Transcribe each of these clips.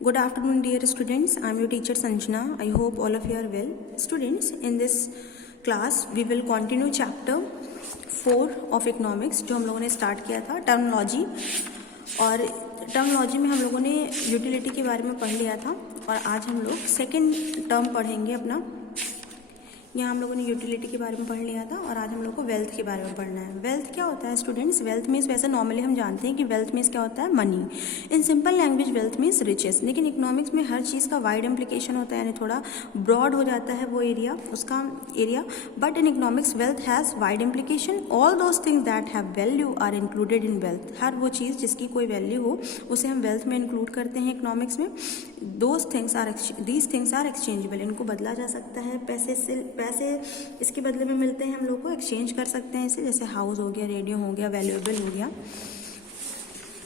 Good afternoon, dear students. I am your teacher Sanjana. I hope all of you are well. Students, in this class, we will continue chapter 4 of economics जो हम लोगों ने start किया था, terminology. और terminology में हम लोगों ने यूटिलिटी के बारे में पढ़ लिया था और आज हम लोग सेकेंड टर्म पढ़ेंगे अपना। यहाँ हम लोगों ने यूटिलिटी के बारे में पढ़ लिया था और आज हम लोग को वेल्थ के बारे में पढ़ना है। वेल्थ क्या होता है स्टूडेंट्स? वेल्थ मीन्स, वैसे नॉर्मली हम जानते हैं कि वेल्थ मीन्स क्या होता है, money. In simple language wealth means riches, लेकिन इकोनॉमिक्स में हर चीज़ का वाइड इम्प्लीकेशन होता है, यानी थोड़ा ब्रॉड हो जाता है वो एरिया, उसका area. But in economics wealth has wide implication. All those things that have value are included in wealth. हर वो चीज़ जिसकी कोई वैल्यू हो उसे हम वेल्थ में इंक्लूड करते हैं इकोनॉमिक्स में। दीज थिंग्स आर एक्सचेंजेबल, इनको बदला जा सकता है, पैसे इसके बदले में मिलते हैं, हम लोग को एक्सचेंज कर सकते हैं इसे, जैसे हाउस हो गया, रेडियो हो गया, वैल्यूएबल हो गया।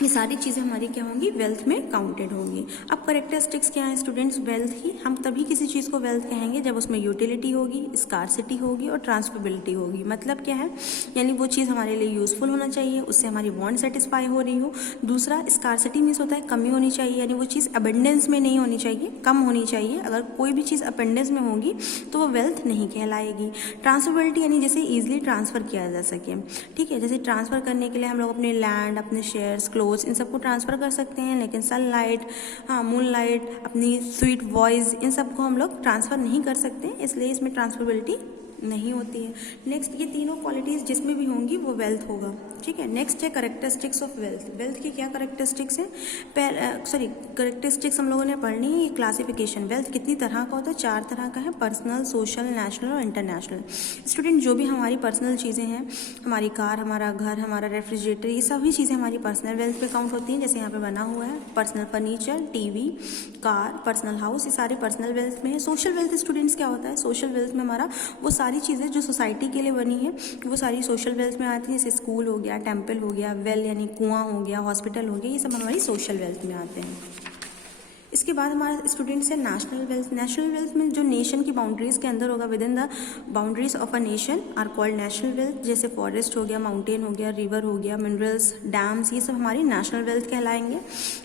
ये सारी चीज़ें हमारी क्या होंगी, वेल्थ में काउंटेड होंगी। अब करेक्टरिस्टिक्स क्या है स्टूडेंट्स वेल्थ की? हम तभी किसी चीज़ को वेल्थ कहेंगे जब उसमें यूटिलिटी होगी, स्कार्सिटी होगी और ट्रांसफरेबिलिटी होगी। मतलब क्या है, यानी वो चीज़ हमारे लिए यूजफुल होना चाहिए, उससे हमारी वांट सेटिस्फाई हो रही हो। दूसरा स्कार्सिटी मीन्स होता है कमी होनी चाहिए, यानी वो चीज़ अबेंडेंस में नहीं होनी चाहिए, कम होनी चाहिए। अगर कोई भी चीज़ अबेंडेंस में होगी तो वो वेल्थ नहीं कहलाएगी। ट्रांसफरेबिलिटी यानी जैसे ईजिली ट्रांसफ़र किया जा सके, ठीक है। जैसे ट्रांसफ़र करने के लिए हम लोग अपने लैंड, अपने शेयर्स, क्लोथ्स, इन सबको ट्रांसफ़र कर सकते हैं, लेकिन सनलाइट, मूनलाइट, अपनी स्वीट वॉइस, इन सबको हम लोग ट्रांसफ़र नहीं कर सकते, इसलिए इसमें ट्रांसफरेबिलिटी नहीं होती है। नेक्स्ट, ये तीनों क्वालिटीज़ जिसमें भी होंगी वो वेल्थ होगा, ठीक है। नेक्स्ट है करेक्टरिस्टिक्स ऑफ वेल्थ। वेल्थ की क्या करेक्टरिस्टिक्स हैं? करेक्टरिस्टिक्स हम लोगों ने पढ़नी है। ये क्लासिफिकेशन, वेल्थ कितनी तरह का होता है? 4 तरह का है, पर्सनल, सोशल, नेशनल और इंटरनेशनल। स्टूडेंट, जो भी हमारी पर्सनल चीज़ें हैं, हमारी कार, हमारा घर, हमारा रेफ्रिजरेटर, ये सभी चीज़ें हमारी पर्सनल वेल्थ पे काउंट होती हैं। जैसे यहाँ पे बना हुआ है personal furniture, TV, car, personal house, ये सारे पर्सनल वेल्थ में है। सोशल वेल्थ स्टूडेंट्स क्या होता है? सोशल वेल्थ में हमारा वो सारी चीज़ें जो सोसाइटी के लिए बनी है वो सारी सोशल वेल्थ में आती हैं, जैसे स्कूल हो गया, टेम्पल हो गया, वेल यानी कुआं हो गया, हॉस्पिटल हो गया, ये सब हमारी सोशल वेल्थ में आते हैं। इसके बाद हमारे स्टूडेंट्स है नेशनल वेल्थ। नेशनल वेल्थ में जो नेशन की बाउंड्रीज के अंदर होगा, within the boundaries of a nation are called national wealth. जैसे फॉरेस्ट हो गया, माउंटेन हो गया, रिवर हो गया, मिनरल्स, डैम्स, ये सब हमारी नेशनल वेल्थ कहलाएंगे।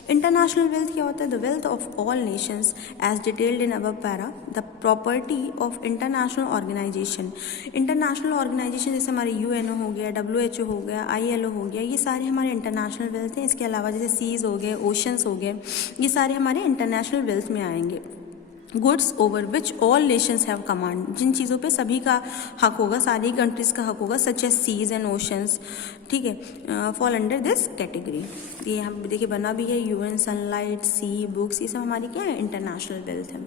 इंटरनेशनल वेल्थ क्या होता है? The wealth of all nations as detailed in above para, the property of international organisation. International organisation जैसे हमारे यूएनओ हो गया, WHO हो गया, ILO हो गया, ये सारे हमारे इंटरनेशनल वेल्थ हैं। इसके अलावा जैसे सीज हो गए, ओशंस हो गए, ये सारे हमारे इंटरनेशनल वेल्थ में आएंगे। Goods over which all nations have command, जिन चीज़ों पे सभी का हक होगा, सारी कंट्रीज़ का हक होगा, such as seas and oceans, ठीक है, फॉल अंडर दिस कैटेगरी। ये हम देखिए बना भी है, UN, सनलाइट, सी, बुक्स, ये सब हमारी क्या है, इंटरनेशनल वेल्थ है।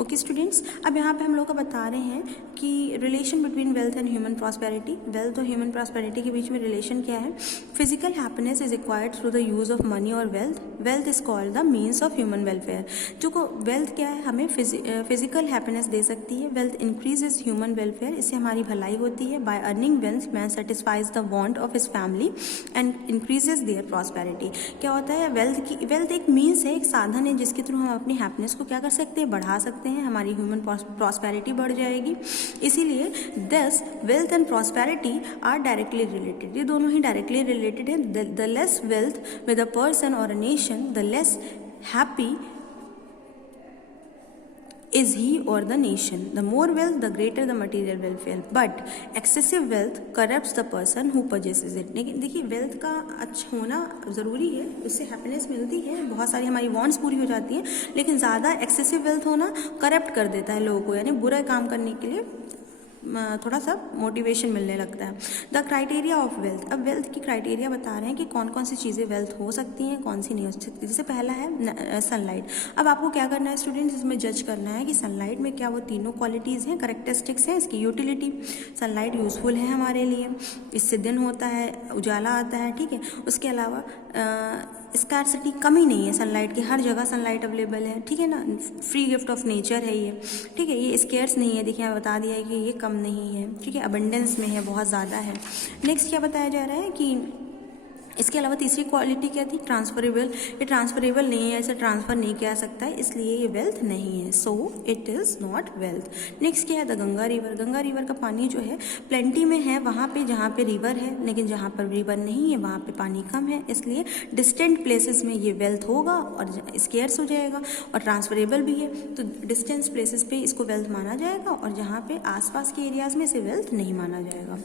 ओके स्टूडेंट्स, अब यहाँ पे हम लोग को बता रहे हैं कि relation between wealth and human prosperity. Wealth और ह्यूमन प्रॉस्पेरिटी के बीच में रिलेशन क्या है? Physical happiness is acquired through the use of money और wealth. Wealth is called the means of human welfare. जो को वेल्थ क्या है, हमें फिजिकल हैप्पीनेस दे सकती है। वेल्थ इंक्रीजेज ह्यूमन वेलफेयर, इससे हमारी भलाई होती है। By earning wealth man satisfies the want of his family and increases their prosperity. क्या होता है, वेल्थ एक मीन्स है, एक साधन है जिसके थ्रू हम अपनी हैप्पीनेस को क्या कर सकते हैं, बढ़ा सकते हैं, हमारी ह्यूमन प्रॉस्पेरिटी बढ़ जाएगी। इसीलिए this wealth and prosperity are directly related, ये दोनों ही डायरेक्टली रिलेटेड है। The less wealth with a person or a nation, the less happy is he or the nation. The more wealth, the greater the material welfare. But excessive wealth corrupts the person who possesses it. लेकिन देखिए, wealth का अच्छा होना ज़रूरी है, उससे happiness मिलती है, बहुत सारी हमारी वांट्स पूरी हो जाती हैं, लेकिन ज़्यादा एक्सेसिव वेल्थ होना करप्ट कर देता है लोगों को, यानी बुरा काम करने के लिए थोड़ा सा मोटिवेशन मिलने लगता है। द क्राइटेरिया ऑफ वेल्थ, अब वेल्थ की क्राइटेरिया बता रहे हैं कि कौन कौन सी चीज़ें वेल्थ हो सकती हैं, कौन सी नहीं हो सकती। जैसे पहला है सनलाइट। अब आपको क्या करना है स्टूडेंट्स, इसमें जज करना है कि सनलाइट में क्या वो तीनों क्वालिटीज़ हैं, करेक्टरिस्टिक्स हैं। इसकी यूटिलिटी, सनलाइट यूज़फुल है हमारे लिए, इससे दिन होता है, उजाला आता है, ठीक है। उसके अलावा स्कार्सिटी, कमी नहीं है सनलाइट की, हर जगह सनलाइट अवेलेबल है, ठीक है ना। फ्री गिफ्ट ऑफ नेचर है ये, ठीक है। ये स्केर्स नहीं है, देखिए यहाँ बता दिया है कि ये कम नहीं है, ठीक है, अबंडेंस में है, बहुत ज़्यादा है। नेक्स्ट क्या बताया जा रहा है कि इसके अलावा तीसरी क्वालिटी क्या थी, ट्रांसफरेबल। ये ट्रांसफरेबल नहीं है, ऐसे ट्रांसफ़र नहीं किया जा सकता है, इसलिए ये वेल्थ नहीं है, so it is not wealth. Next क्या है, the Ganga river. Ganga river का पानी जो है प्लेंटी में है वहाँ पे जहाँ पे रिवर है, लेकिन जहाँ पर रिवर नहीं है वहाँ पे पानी कम है, इसलिए डिस्टेंट प्लेसेस में ये वेल्थ होगा और स्केर्स हो जाएगा। और ट्रांसफरेबल भी है, तो डिस्टेंस प्लेसेस पे इसको वेल्थ माना जाएगा, और जहाँ पे आसपास के एरियाज़ में इसे वेल्थ नहीं माना जाएगा।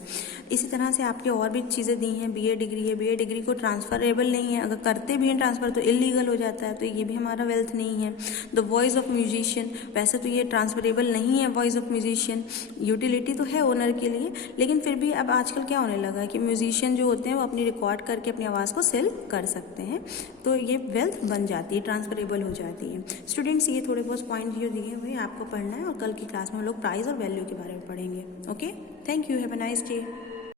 इसी तरह से आपके और भी चीज़ें दी हैं, बीए डिग्री है, बीए डिग्री को ट्रांसफरेबल नहीं है, अगर करते भी हैं ट्रांसफ़र तो इलीगल हो जाता है, तो ये भी हमारा वेल्थ नहीं है। द वॉइस ऑफ म्यूजिशियन, वैसे तो ये ट्रांसफरेबल नहीं है वॉइस ऑफ म्यूजिशियन, यूटिलिटी तो है ओनर के लिए, लेकिन फिर भी अब आजकल क्या होने लगा है कि म्यूजिशियन जो होते हैं वो अपनी रिकॉर्ड करके अपनी आवाज़ को सेल कर सकते हैं, तो ये वेल्थ बन जाती है, ट्रांसफरेबल हो जाती है। स्टूडेंट्स, ये थोड़े बहुत पॉइंट जो दिए हुए आपको पढ़ना है, और कल की क्लास में हम लोग प्राइस और वैल्यू के बारे में पढ़ेंगे। Okay, thank you, have a nice day.